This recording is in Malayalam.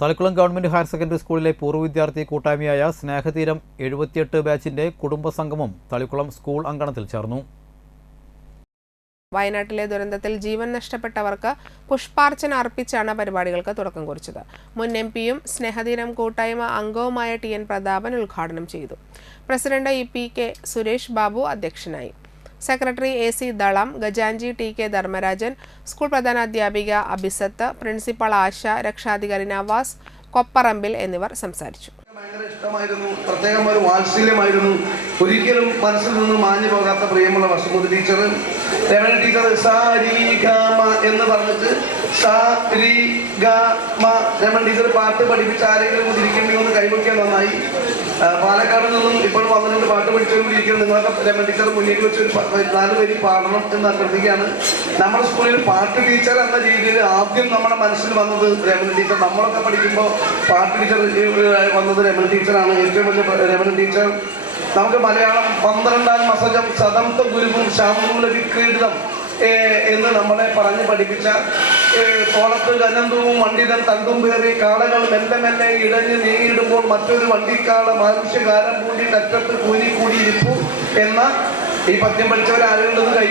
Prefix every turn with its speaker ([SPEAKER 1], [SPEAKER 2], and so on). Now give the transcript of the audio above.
[SPEAKER 1] തളിക്കുളം ഗവൺമെന്റ് ഹയർ സെക്കൻഡറി സ്കൂളിലെ പൂർവ വിദ്യാർത്ഥി കൂട്ടായ്മയായ സ്നേഹതീരം എഴുപത്തിയെട്ട് ബാച്ചിന്റെ കുടുംബസംഗമം തളിക്കുളം സ്കൂൾ അങ്കണത്തിൽ ചേർന്നു.
[SPEAKER 2] വയനാട്ടിലെ ദുരന്തത്തിൽ ജീവൻ നഷ്ടപ്പെട്ടവർക്ക് പുഷ്പാർച്ചന അർപ്പിച്ചാണ് പരിപാടികൾക്ക് തുടക്കം കുറിച്ചത്. മുൻ എം പിയും സ്നേഹദിനം കൂട്ടായ്മ അംഗവുമായ ടി എൻ പ്രതാപൻ ഉദ്ഘാടനം ചെയ്തു. President E P K Suresh Babu അധ്യക്ഷനായി. സെക്രട്ടറി എ സി ദളം ഗജാൻജി ടി കെ ധർമ്മരാജൻ സ്കൂൾ പ്രധാനാധ്യാപിക അഭിസത്ത് പ്രിൻസിപ്പൾ ആശ രക്ഷാധികാരി നവാസ് കൊപ്പറമ്പിൽ എന്നിവർ സംസാരിച്ചു.
[SPEAKER 3] ഭയങ്കര ഇഷ്ടമായിരുന്നു. പ്രത്യേകം ഒരു വാത്സല്യമായിരുന്നു. ഒരിക്കലും മനസ്സിൽ നിന്ന് മാഞ്ഞു പോകാത്ത പ്രിയമുള്ള വസുമതി ടീച്ചർ രമണ ടീച്ചർ സാ രീ എന്ന് പറഞ്ഞിട്ട് സാ രീ ഗ മ രമൺ ടീച്ചർ പാട്ട് പഠിപ്പിച്ച് ആരെങ്കിലും ഇരിക്കേണ്ടി ഒന്ന് കൈവയ്ക്കാൻ നന്നായി. പാലക്കാട് നിന്നും ഇപ്പോൾ വന്നിട്ട് പാട്ട് പഠിച്ചുകൊണ്ടിരിക്കുന്നത് നിങ്ങളൊക്കെ രമൺ ടീച്ചർ മുന്നിൽ വെച്ച് ഒരു നാല് പേര് പാടണം എന്ന് അഭ്യർത്ഥിക്കുകയാണ്. നമ്മുടെ സ്കൂളിൽ പാട്ട് ടീച്ചർ എന്ന രീതിയിൽ ആദ്യം നമ്മുടെ മനസ്സിൽ വന്നത് രമണ ടീച്ചർ. നമ്മളൊക്കെ പഠിക്കുമ്പോൾ പാട്ട് ടീച്ചർ വന്നത് രമണ ടീച്ചറാണ്. ഏറ്റവും വലിയ രമൺ ടീച്ചർ. നമുക്ക് മലയാളം പന്ത്രണ്ടാം മസജം സദന്ത ഗുരുവും ശാന്തം വിക്രീഡിതം എന്ന് നമ്മളെ പറഞ്ഞ് പഠിപ്പിച്ച തോളത്ത് കനന്തവും വണ്ടിതൻ തണ്ടും പേറി കാളകൾ മെല്ലെ മെല്ലെ ഇടഞ്ഞ് നീങ്ങിയിടുമ്പോൾ മറ്റൊരു വണ്ടിക്കാള മനുഷ്യകാലം കൂടി കറ്റത്ത് കൂലി കൂടി ഇരിപ്പു എന്ന ഈ പദ്യം പഠിച്ചവരാരുള്ളത് കൈ